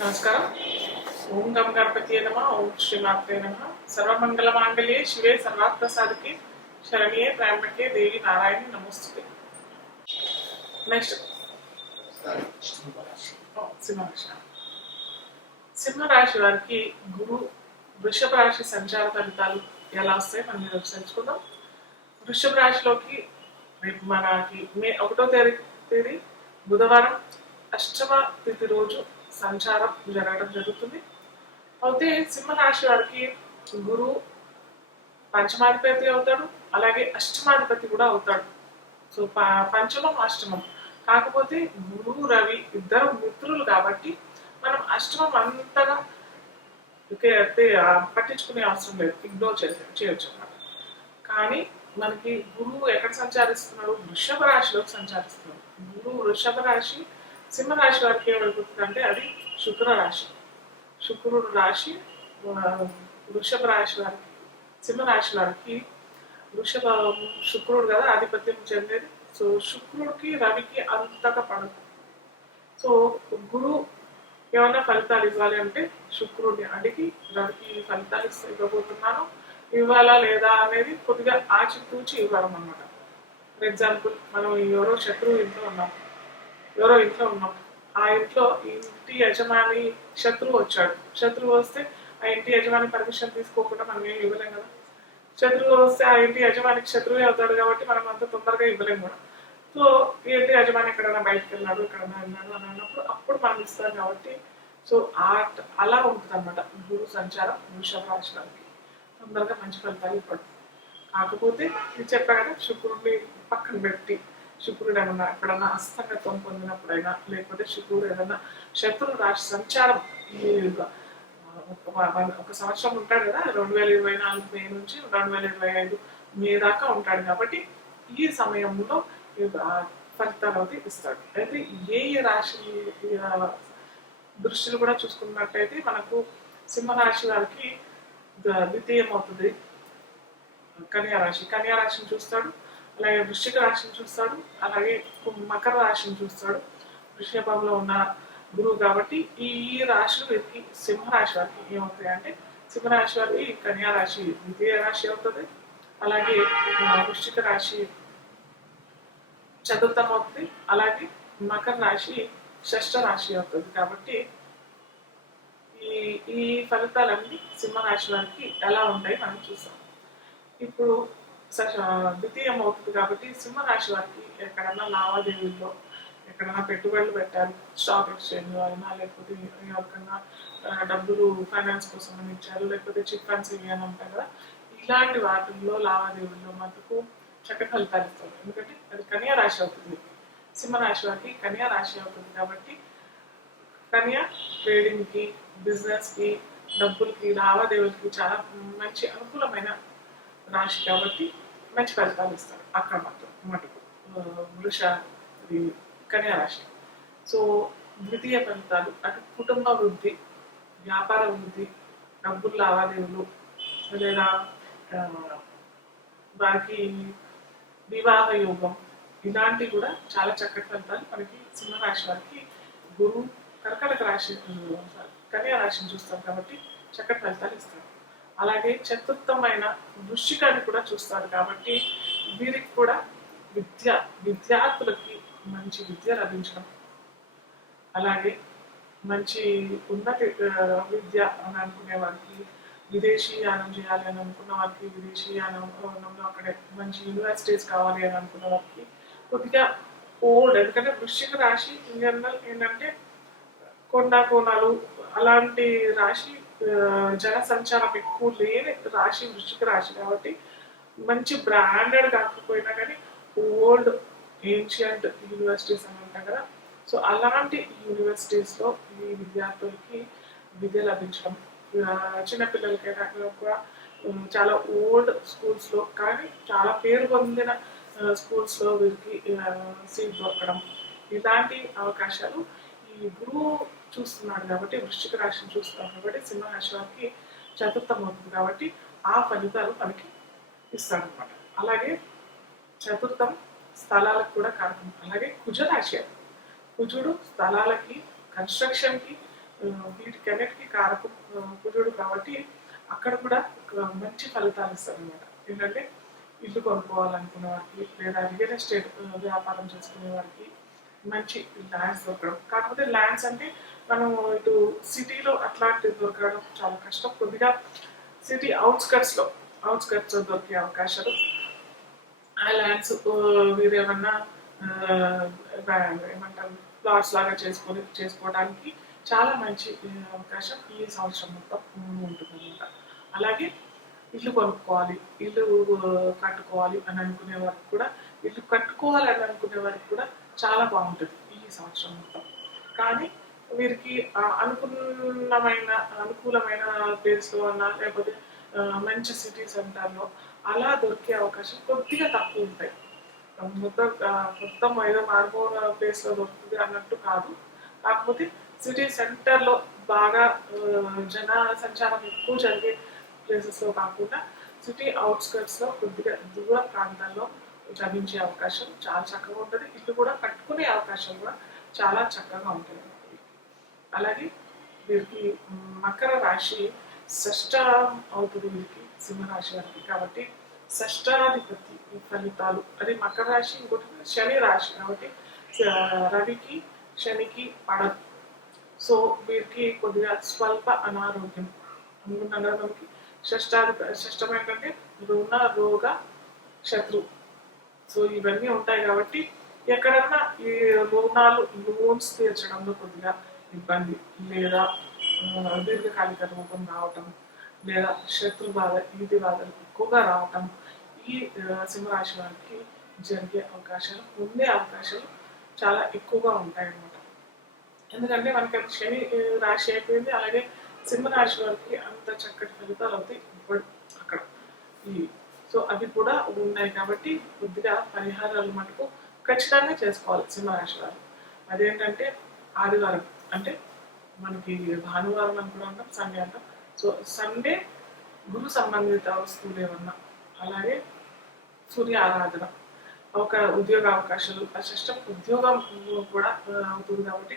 నమస్కారం. ఓం గం గణపతియే నమః. ఓం శ్రీమాత్రే నమః. సర్వమంగళ మాంగళ్యే శివే సర్వార్థ సాధకే శరణ్యే త్ర్యంబకే దేవి నారాయణి నమోస్తుతే. నెక్స్ట్ సింహరాశి. సింహరాశి వారికి గురు వృషభ రాశి సంచార ఫలితాలు ఎలా వస్తాయి మనం ఈరోజు తెలుసుకుందాం. వృషభ రాశిలోకి రేపు మనకి మే 1వ తేదీ బుధవారం అష్టమ తిథి రోజు సంచారం జరగడం జరుగుతుంది. అయితే సింహరాశి వారికి గురువు పంచమాధిపతి అవుతాడు, అలాగే అష్టమాధిపతి కూడా అవుతాడు. సో పంచమం అష్టమం కాకపోతే గురువు రవి ఇద్దరు మిత్రులు కాబట్టి మనం అష్టమం అంతగా పట్టించుకునే అవసరం లేదు, ఇగ్నోర్ చేయొచ్చు అన్నమాట. కానీ మనకి గురువు ఎక్కడ సంచరిస్తున్నాడు? వృషభ రాశిలోకి సంచరిస్తున్నాడు. గురువు వృషభ రాశి సింహరాశి వారికి ఏమైపోతుంది అంటే అది శుక్ర రాశి. శుక్రుడు రాశి వృషభ రాశి వారికి సింహరాశి వారికి శుక్రుడు కదా ఆధిపత్యం చెందేది. సో శుక్రుడికి రవికి అంతగా పడదు. సో గురువు ఏమైనా ఫలితాలు ఇవ్వాలి అంటే శుక్రుడిని అడిగి రవికి ఫలితాలు ఇవ్వబోతున్నాను, ఇవ్వాలా లేదా అనేది కొద్దిగా ఆచితూచి ఇవ్వాలన్నమాట. ఫర్ ఎగ్జాంపుల్ మనం ఎవరో శత్రువు ఇంట్లో ఉన్నాం, ఆ ఇంట్లో ఇంటి యజమాని శత్రువు వచ్చాడు. శత్రువు వస్తే ఆ ఇంటి యజమాని పర్మిషన్ తీసుకోకుండా మనం ఏమి ఇవ్వలేం కదా. శత్రువు వస్తే ఆ ఇంటి యజమానికి శత్రువే అవుతాడు కాబట్టి మనం అంత తొందరగా ఇవ్వలేము కూడా. సో ఇంటి యజమాని ఎక్కడైనా బయటకు వెళ్ళాడు, ఎక్కడైనా వెళ్ళాడు అని అన్నప్పుడు అప్పుడు మనం ఇస్తాం కాబట్టి సో అలా ఉంటుంది అనమాట. గురు సంచారం వృషభ రాశి వారికి తొందరగా మంచి ఫలితాలు ఇవ్వడు. కాకపోతే ఇది చెప్పా కదా, శుక్రుడిని పక్కన పెట్టి శుక్రుడు ఏమన్నా ఎప్పుడన్నా హస్తగతం పొందినప్పుడైనా లేకపోతే శుక్రుడు ఏదన్నా శత్రు రాశి సంచారం ఈ ఒక సంవత్సరం ఉంటాడు కదా, 2024 మే నుంచి 2025 మే దాకా ఉంటాడు కాబట్టి ఈ సమయంలో ఫలితాలు అయితే ఇస్తాడు. అయితే ఏ రాశి దృష్టిలు కూడా చూసుకున్నట్టయితే మనకు సింహరాశి వారికి ద్వితీయం అవుతుంది కన్యా రాశిని చూస్తాడు, అలాగే వృశ్చిక రాశిని చూస్తాడు, అలాగే మకర రాశిని చూస్తాడు. వృషభంలో ఉన్న గురువు కాబట్టి ఈ రాశులు వీరికి సింహరాశి వారికి ఏమవుతాయి అంటే సింహరాశి వారికి కన్యా రాశి ద్వితీయ రాశి అవుతుంది, అలాగే వృశ్చిక రాశి చతుర్థం అవుతుంది, అలాగే మకర రాశి షష్ఠ రాశి అవుతుంది. కాబట్టి ఈ ఫలితాలన్నీ సింహరాశి వారికి ఎలా ఉంటాయి మనం చూస్తాం. ఇప్పుడు ద్వితీయం అవుతుంది కాబట్టి సింహరాశి వారికి ఎక్కడన్నా లావాదేవీల్లో ఎక్కడన్నా పెట్టుబడులు పెట్టారు, స్టాక్ ఎక్స్చేంజ్ అయినా లేకపోతే ఎవరికన్నా డబ్బులు ఫైనాన్స్ కోసం అని ఇచ్చారు, లేకపోతే చిట్ ఫండ్స్ ఇవి అని ఉంటాయి కదా, ఇలాంటి వాటిల్లో లావాదేవీల్లో మటుకు చక్క ఫలితాలు ఇస్తారు. ఎందుకంటే అది కన్యా రాశి అవుతుంది. సింహరాశి వారికి కన్యా రాశి అవుతుంది కాబట్టి కన్యా ట్రేడింగ్కి, బిజినెస్కి, డబ్బులకి, లావాదేవీలకి చాలా మంచి అనుకూలమైన రాశి కాబట్టి మంచి ఫలితాలు ఇస్తారు అక్కడ మటుకు కన్యా రాశి. సో ద్వితీయ ఫలితాలు అటు కుటుంబ వృద్ధి, వ్యాపార వృద్ధి, డబ్బులు లావాదేవీలు, లేదా వారికి వివాహ యోగం, ఇలాంటివి కూడా చాలా చక్కటి ఫలితాలు మనకి సింహరాశి వారికి గురువు కర్కాటక రాశి కన్యా రాశిని చూస్తాం కాబట్టి చక్కటి ఫలితాలు ఇస్తారు. అలాగే చతుర్థమైన వృశ్చికాన్ని కూడా చూస్తారు కాబట్టి వీరికి కూడా విద్యార్థులకి మంచి విద్య లభించడం, అలాగే మంచి ఉన్నత విద్య అని అనుకునే వారికి, విదేశీయానం చేయాలి అని అనుకున్న వారికి, విదేశీయానంలో అక్కడే మంచి యూనివర్సిటీస్ కావాలి అని అనుకున్న వారికి కొద్దిగా ఓల్డ్, ఎందుకంటే వృశ్చిక రాశి ఇన్ జనరల్ ఏంటంటే కొండ కోణాలు అలాంటి రాశి, జన సంచారం ఎక్కువ లేని రాశి వృశ్చిక రాశి కాబట్టి మంచి బ్రాండెడ్ కాకపోయినా కానీ ఓల్డ్ ఏన్షియంట్ యూనివర్సిటీస్ అని ఉంటాయి కదా, సో అలాంటి యూనివర్సిటీస్లో ఈ విద్యార్థులకి విద్య లభించడం, చిన్నపిల్లలకైనా కూడా చాలా ఓల్డ్ స్కూల్స్లో కానీ చాలా పేరు పొందిన స్కూల్స్లో వీరికి సీట్ దొరకడం, ఇలాంటి అవకాశాలు ఈ గురువు చూస్తున్నాడు కాబట్టి వృశ్చిక రాశిని చూస్తున్నాడు కాబట్టి సింహరాశి వారికి చతుర్థం అవుతుంది కాబట్టి ఆ ఫలితాలు మనకి ఇస్తాడు అనమాట. అలాగే చతుర్థం స్థలాలకు కూడా కారణం. అలాగే కుజరాశి, కుజుడు స్థలాలకి, కన్స్ట్రక్షన్కి, వీటికన్నిటికీ కారకం కుజుడు కాబట్టి అక్కడ కూడా ఒక మంచి ఫలితాలు ఇస్తారు అనమాట. ఏంటంటే ఇల్లు కొనుక్కోవాలనుకునే వారికి లేదా రియల్ ఎస్టేట్ వ్యాపారం చేసుకునే వారికి మంచి ల్యాండ్స్ దొరకడం. కాకపోతే ల్యాండ్స్ అంటే మనం ఇటు సిటీలో అట్లాంటివి దొరకడం చాలా కష్టం. కొద్దిగా సిటీ అవుట్స్కట్స్లో దొరికే అవకాశాలు. ఆ ల్యాండ్స్ వీరేమన్నా ఏమంటారు ప్లాట్స్ లాగా చేసుకోవడానికి చాలా మంచి అవకాశం ఈ సంవత్సరం మొత్తం ఉంటుందన్నమాట. అలాగే ఇల్లు కొనుక్కోవాలి, ఇల్లు కట్టుకోవాలి అని అనుకునే వారికి కూడా, ఇల్లు కట్టుకోవాలి అని అనుకునే వారికి కూడా చాలా బాగుంటుంది ఈ సంవత్సరం మొత్తం. కానీ వీరికి అనుకూలమైన ప్లేస్లో అన్నా లేకపోతే మంచి సిటీ సెంటర్లో అలా దొరికే అవకాశం కొద్దిగా తక్కువ ఉంటాయి. మొత్తం ఏదో మారుమూల ప్లేస్లో దొరుకుతుంది అన్నట్టు కాదు. కాకపోతే సిటీ సెంటర్లో బాగా జన సంచారం ఎక్కువ జరిగే ప్లేసెస్లో కాకుండా సిటీ అవుట్స్కట్స్లో కొద్దిగా దూర ప్రాంతాల్లో లభించే అవకాశం చాలా చక్కగా ఉంటుంది. ఇల్లు కూడా కట్టుకునే అవకాశం కూడా చాలా చక్కగా ఉంటుంది. అలాగే వీరికి మకర రాశి షష్టం అవుతుంది వీరికి, సింహరాశి వారికి. కాబట్టి షష్టాధిపతి ఫలితాలు అది మకర రాశి, ఇంకోటి శని రాశి కాబట్టి రవికి శనికి పడదు. సో వీరికి కొద్దిగా స్వల్ప అనారోగ్యం అనుకున్నాం కదా. మనకి షష్టం ఏంటంటే రుణ రోగ శత్రు. సో ఇవన్నీ ఉంటాయి కాబట్టి ఎక్కడన్నా ఈ లోన్స్ తీర్చడంలో కొద్దిగా ఇబ్బంది, లేదా దీర్ఘకాలిక రోగం రావటం, లేదా శత్రు బాధ ఈది బాధలు ఎక్కువగా రావటం ఈ సింహరాశి వారికి జరిగే అవకాశాలు, ఉండే అవకాశాలు చాలా ఎక్కువగా ఉంటాయన్నమాట. ఎందుకంటే మనకి అది శని రాశి అయిపోయింది. అలాగే సింహరాశి వారికి అంత చక్కటి ఫలితాలు అవుతాయి ఇప్పుడు అక్కడ. సో అవి కూడా ఉన్నాయి కాబట్టి కొద్దిగా పరిహారాలు మటుకు ఖచ్చితంగా చేసుకోవాలి సింహరాశి వారు. అదేంటంటే ఆదివారం అంటే మనకి భానువారం అని కూడా అంటాం, సండే అంటాం. సో సండే గురు సంబంధిత వస్తువులు ఏమన్నా, అలాగే సూర్య ఆరాధన, ఒక ఉద్యోగ అవకాశాలు, షష్టం ఉద్యోగం కూడా అవుతుంది కాబట్టి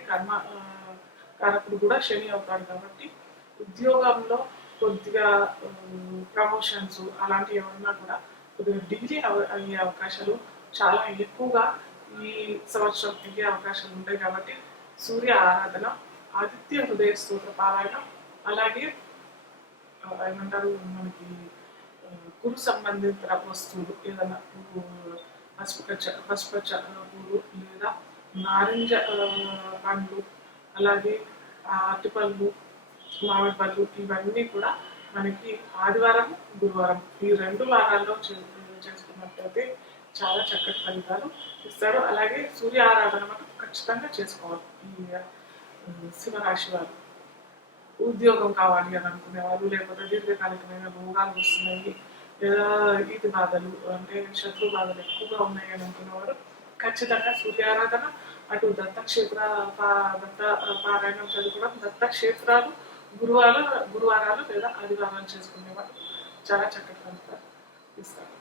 కారకుడు కూడా శని అవుతాడు కాబట్టి ఉద్యోగంలో కొద్దిగా ప్రమోషన్స్ అలాంటివి ఏమన్నా కూడా కొద్దిగా డిగ్రీ అయ్యే అవకాశాలు చాలా ఎక్కువగా ఈ సంవత్సరం అయ్యే అవకాశాలు ఉంటాయి. కాబట్టి సూర్య ఆరాధన, ఆదిత్య హృదయ స్తోత్ర పారాయణం, అలాగే ఏమంటారు మనకి గురు సంబంధిత వస్తువులు ఏదైనా పసుపచ్చ పూలు లేదా నారింజ పండ్లు, అలాగే అరటిపళ్ళు, మామిడి పళ్ళు ఇవన్నీ కూడా మనకి ఆదివారం గురువారం ఈ 2 వారాల్లో చేసుకున్నట్లయితే చాలా చక్కటి ఫలితాలు ఇస్తారు. అలాగే సూర్య ఆరాధన మనం ఖచ్చితంగా చేసుకోవాలి ఈ సింహరాశి వారు. ఉద్యోగం కావాలి అని అనుకునేవారు, లేకపోతే దీర్ఘకాలికమైన రోగాలు వస్తున్నాయి లేదా ఈతి బాధలు అంటే శత్రు బాధలు ఎక్కువగా ఉన్నాయి అని అనుకునేవారు ఖచ్చితంగా సూర్యారాధన, అటు దత్త పారాయణం చదువుకోవడం, దత్తక్షేత్రాలు గురువారాలు లేదా ఆదివారాలు చేసుకునేవారు చాలా చక్కటి ఫలితాలు ఇస్తారు.